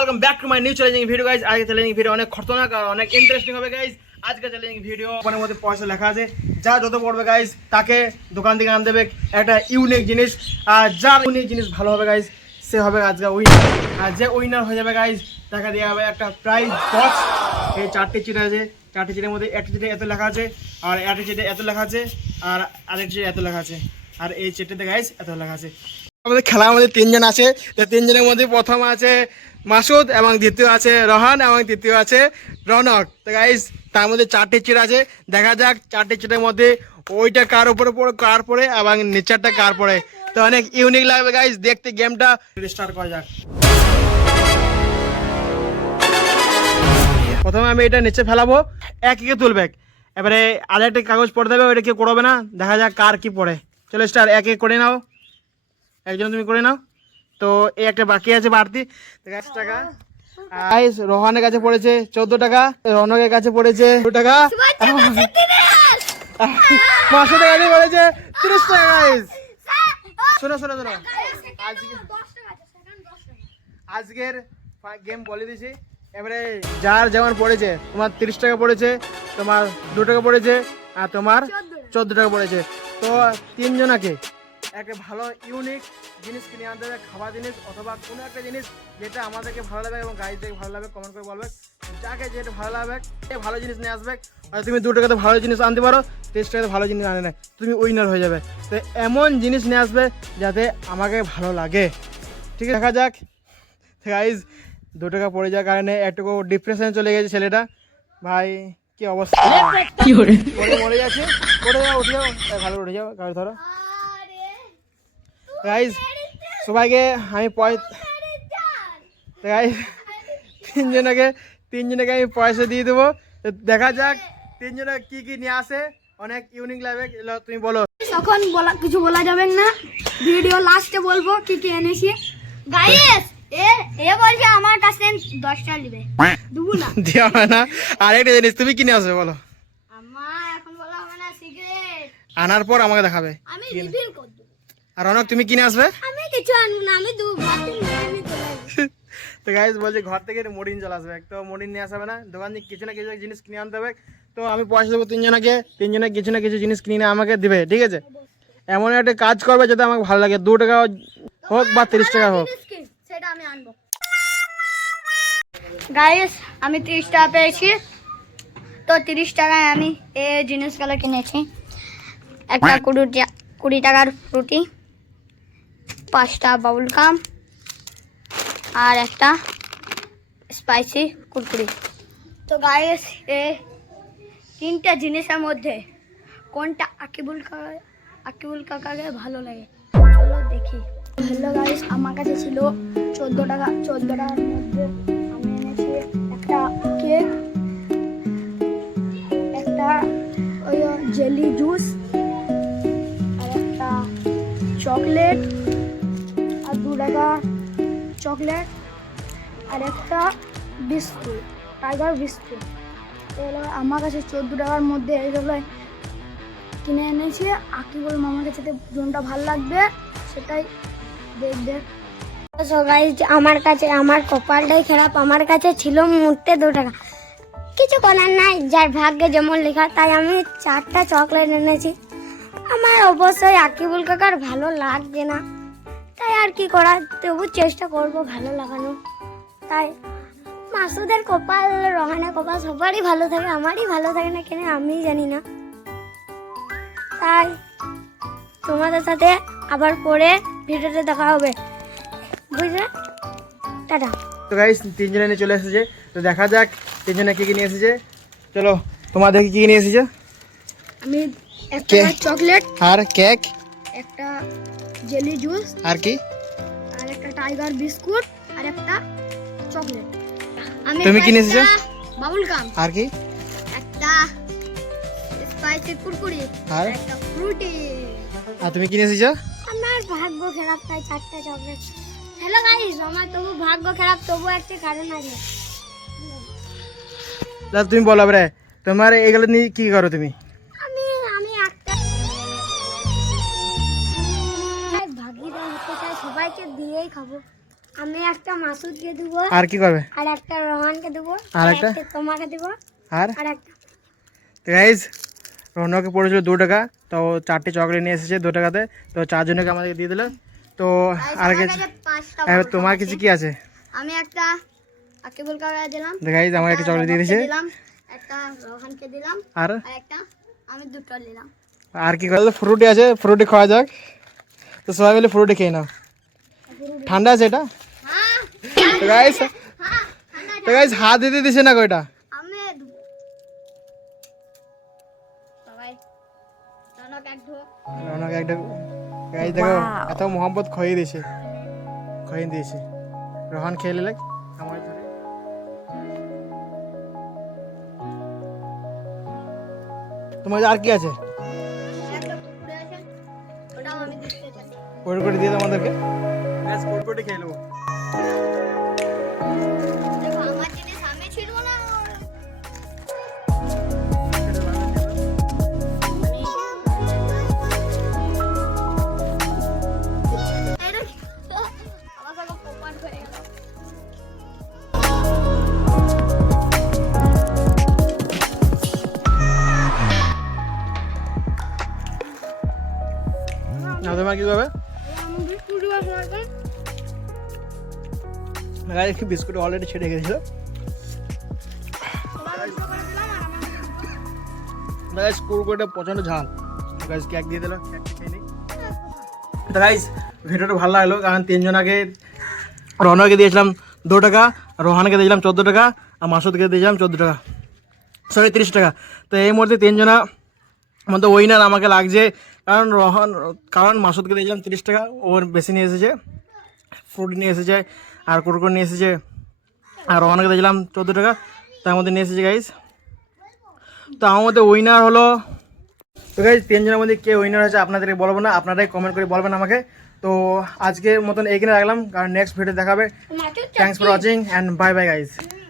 Welcome back to my new challenging video guys. আজকে challenging video অনেক খতরনাক আর অনেক interesting হবে গাইজ। আজকে চ্যালেঞ্জিং ভিডিও ওখানের মধ্যে পয়সা লেখা আছে, যা যত পড়বে গাইজ তাকে দোকান থেকে আন দেবে একটা ইউনিক জিনিস, আর যার ইউনিক জিনিস ভালো হবে গাইজ সে হবে আজকে উইনার। আর যে উইনার হয়ে যাবে গাইজ তাকে দেওয়া হবে একটা প্রাইজ বক্স। এই চারটে চিট আছে, চারটে চিটের মধ্যে একটা চিটে এত লেখা আছে, আর একটা চিটে এত লেখা আছে, আর আরেকটা চিটে এত লেখা আছে, আর এই চিটেতে গাইজ এত লেখা আছে। আমাদের খেলার মধ্যে তিনজন আছে, তো তিনজনের মধ্যে প্রথম আছে মাসুদ এবং দ্বিতীয় আছে রহান এবং তৃতীয় আছে রনক। তো গাইস তার মধ্যে চারটে চিট আছে, দেখা যাক চারটে চিটের মধ্যে ওইটা কার উপরে পড়ে কার পড়ে এবং নিচেরটা কার পড়ে। তো অনেক ইউনিক লাগবে গাইস দেখতে, গেমটা স্টার্ট করা যাক। প্রথমে আমি এটা নিচে ফেলাবো, একে তুলবে, এবারে আরেকটা কাগজ পড়ে দেবে, ওইটা কেউ করবে না, দেখা যাক কার কি পড়ে। চলো স্টার, একে করে নাও, একজন তুমি করে নাও। তো এই একটা বাকি আছে বাড়তি 10 টাকা। রোহানের কাছে পড়েছে 14 টাকা, রনকের কাছে পড়েছে 2 টাকা, মাসুদের কাছে পড়েছে 30 টাকা। গাইস শোনো শোনো শোনো, আজকের গেম বলে দিছি, এবারে যার যেমন পড়েছে, তোমার 30 টাকা পড়েছে, তোমার 2 টাকা পড়েছে, আর তোমার 14 টাকা পড়েছে। তো তিনজনাকে একটা ভালো ইউনিক জিনিস কিনে আনতে হবে, খাবার জিনিস অথবা কোনো একটা জিনিস যেটা আমাদেরকে ভালো লাগবে এবং গাইজদেরকে ভালো লাগবে। কমেন্ট করে বলবে যাকে যেটা ভালো লাগবে ভালো জিনিস নিয়ে আসবে। আর তুমি 2 টাকাতে ভালো জিনিস আনতে পারো, 30 টাকাতে ভালো জিনিস আনে না, তুমি উইনার হয়ে যাবে। তো এমন জিনিস নিয়ে আসবে যাতে আমাকে ভালো লাগে, ঠিক আছে? দেখা যাক গাইজ, 2 টাকা পড়ে যাওয়ার কারণে একটু ডিপ্রেশনে চলে গেছে ছেলেটা। ভাই কি অবস্থা, মরে যাচ্ছে, পড়ে যাও, উঠে যাও, ভালো উঠে যাও, গাড়ি ধরো। গাইজ সবাইকে আমি গাইজ তিনজনকে আমি পয়সা দিয়ে দেবো। দেখা যাক তিনজনে কি কি নিয়ে আসে, অনেক ইউনিক লাগবে। তুমি বলো। তখন কিছু বলা যাবে না, ভিডিও লাস্টে বলবো কি কি এনেছি। গাইস এ বলছে আমার কাছে 10 টাকা দিবে, দেবো না, দেওয়া হয় না। আর একটা জিনিস তুমি কিনে আসবে বলো। আমার এখন বলা হবে না, সিগারেট আনার পর আমাকে দেখাবে, আমি রিভিল করে দেব। আর অনেক তুমি কিনে আসবে। আমি কিছু আনবো না, আমি দু ঘর থেকে নিয়ে চলে আসবো। তো গাইজ বলছে ঘর থেকে মরিন চলে আসবে, তো মরিন নিয়ে আসবে না, দোকান থেকে কিছু না কিছু জিনিস কিনে আনতে হবে। তো আমি পয়সা দেবো তিনজনে কিছু না কিছু জিনিস কিনে আমাকে দিবে, ঠিক আছে? এমন একটা কাজ করবে যাতে আমাকে ভালো লাগে, 2 টাকা হোক বা 30 টাকা হোক, সেটা আমি আনবো। গাইস আমি 30 টাকা পেয়েছি, তো 30 টাকায় আমি এই জিনিসগুলো কিনেছি। একটা 20 টাকার ফ্রুটি, 5টা বাবুল গাম, আর একটা স্পাইসি কুরকুরি। তো গাইস এই 3টা জিনিসের মধ্যে কোনটা আকিবুল কাকাকে ভালো লাগে, চলো দেখি। হ্যালো গাইস, আমার কাছে ছিল 14 টাকা। 14 টাকার মধ্যে আমি এনেছি একটা কেক, একটা ওই জেলি জুস, আর একটা চকলেট, আর 2 টাকা চকলেট, আর একটা বিস্কুট, টাইগার বিস্কুট। এগুলো আমার কাছে 14 টাকার মধ্যে এইগুলো কিনে এনেছি। আকিবুল মামার কাছে যোনটা ভালো লাগবে সেটাই দেখবে। সো গাইস আমার কাছে আমার কপালটাই খারাপ, আমার কাছে ছিল মুহূর্তে 2 টাকা, কিছু করার নাই, যার ভাগ্যে যেমন লেখা। তাই আমি 4টা চকলেট এনেছি। আমার অবশ্যই আকিবুল কাকার ভালো লাগবে না, তাই আর কি করার, তবু চেষ্টা করব ভালো লাগানো। তাই মাসুদের কপাল, রহানের কপাল সবারই ভালো থাকে, আমারই ভালো থাকে না কেন আমি জানি না। তাই তোমাদের সাথে আবার পরে ভিডিওতে দেখা হবে, বুঝলে? টাটা। তো গাইস তিনজনে নিয়ে চলে এসেছে, তো দেখা যাক তিনজনে কি কি নিয়ে এসেছে। চলো তোমাদের কি কি নিয়ে এসেছে। আমি একটা চকলেট, আর কেক, একটা জেলি জুস, আর কি, আর একটা টাইগার বিস্কুট, আর একটা চকলেট। তুমি কি নিয়ে এসেছো? বাবুল গাম, আর কি, একটা স্পাইসি কুরকুরি, আর একটা ফ্রুটি। আর তুমি কি নিয়ে এসেছো? আমার ভাগ্য খারাপ, তাই 4টা চকলেট। হ্যালো গাইস, আমার তবু ভাগ্য খারাপ, তবু একটা কারণ আছে। তুমি বলো রে, তোমার এগুলো নিয়ে কি করো তুমি? আমি একটা ভাগিদার হতে চাই, সবাইকে দিয়েই খাবো। আমি একটা মাসুদকে দেবো, আর কি করবে? আর একটা রোহানকে দেবো, আর একটা? তোমাকে দেবো, আর আর একটা গাইজ রৌনকে পড়েছিল 2 টাকা, তো 4টি চকলেট নিয়ে এসেছে 2 টাকাতে, তো 4 জনকে আমাদেরকে দিয়ে দিল। তো আর কিছু তোমার কিছু কি আছে? আমি একটা আকিবুল কাকা দিলাম, গাইজ আমার একটা চকলেট দিয়ে দিয়েছে। দিলাম একটা, রোহানকে দিলাম, আর আর একটা আমি দুটো নিলাম। আর কি করে? ফ্রুটি আছে, ফ্রুটি খাওয়া যাক। তো সবাই মিলে ফ্রুটি খেয়ে নাও, ঠান্ডা আছে এটা। হ্যাঁ তো গাইজ হ্যাঁ হাত দিতে দিছে না কয়টা। আমি সবাই রনক এক ঢোক। রৌনক একটা গাইজ দেখো এত মোহাম্মত খইয়ে দিয়েছে, রোহান খেয়ে নিলে আমার ধরে। তোমার আর কি আছে? একটা কুকুরে আছে, ওটাও আমি দিতে চাই। ওর করে দিয়ে দাও আমাদেরকে। গ্যাস কোটপটে খেয়ে নেবো। দেখো আমার জিনিস আমি ছিল না। এটা কি? আমার সব পোপাট হয়ে গেল। না তোমার কি করবে? আমি বিস্কুট দিব সবাইকে। গাইজ বিস্কুট অলরেডি ছেড়ে গেছিল। সবাই দুটো করে দিলাম আর আমার গাইজ কুরকুরেটা প্রচন্ড ঝাল। গাইজ কেক দিয়ে দিল, কেকটা খেয়ে নিই। তো গাইজ ভিডিওটা ভালো লাগলো, কারণ 3 জনকে রৌনককে দিয়েছিলাম 2 টাকা, রোহানকে দিয়েছিলাম 14 টাকা, আর মাসুদকে দিয়েছিলাম 14 টাকা, সরি 30 টাকা। তো এই মুহূর্তে 3 জনা মধ্যে উইনার আমাকে লাগছে, কারণ মাসুদকে দিয়েছিলাম 30 টাকা, ওর বেশি নিয়ে এসেছে, ফ্রুট নিয়ে এসেছে আর কুরকুর নিয়ে এসেছে, আর রোহানকে দিয়েছিলাম 14 টাকা, তার মধ্যে নিয়ে এসেছে গাইজ। তো আমার মধ্যে উইনার হলো, তো গাইজ 3 জনের মধ্যে কে উইনার হয়েছে আপনাদেরকে বলবো না, আপনারাই কমেন্ট করে বলবেন আমাকে। তো আজকের মতন এইখানে রাখলাম, কারণ নেক্সট ভিডিও দেখাবে। মাছের thanks for watching and bye bye guys.